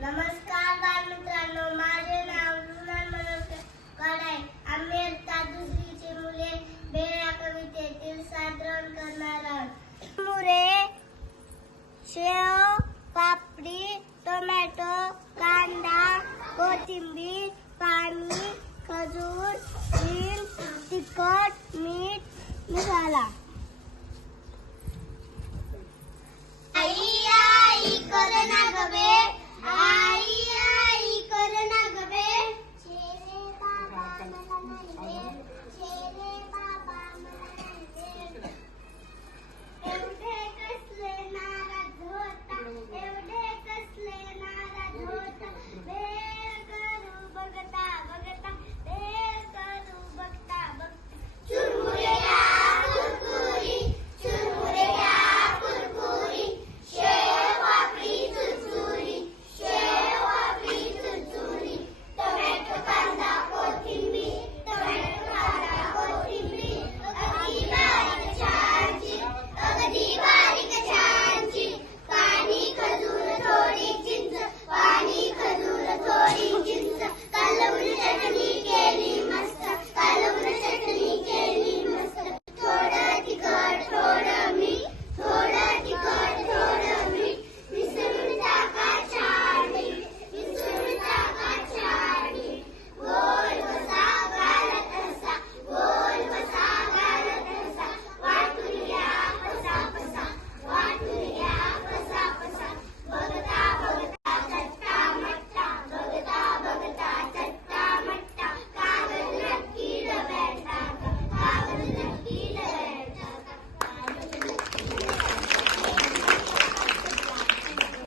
नमस्कार बालमित्रांनो, माझे नाव रुनल मनोज आहे. आम्ही इयत्ता दुसरीची मुले बेळ या कवितेतील सादर करणार आहोत. मुरे, शेव, पापडी, टोमॅटो, कांदा, कोथिंबीर, पाणी, खजूर, तीळ, तिखट, मीठ, मसाला.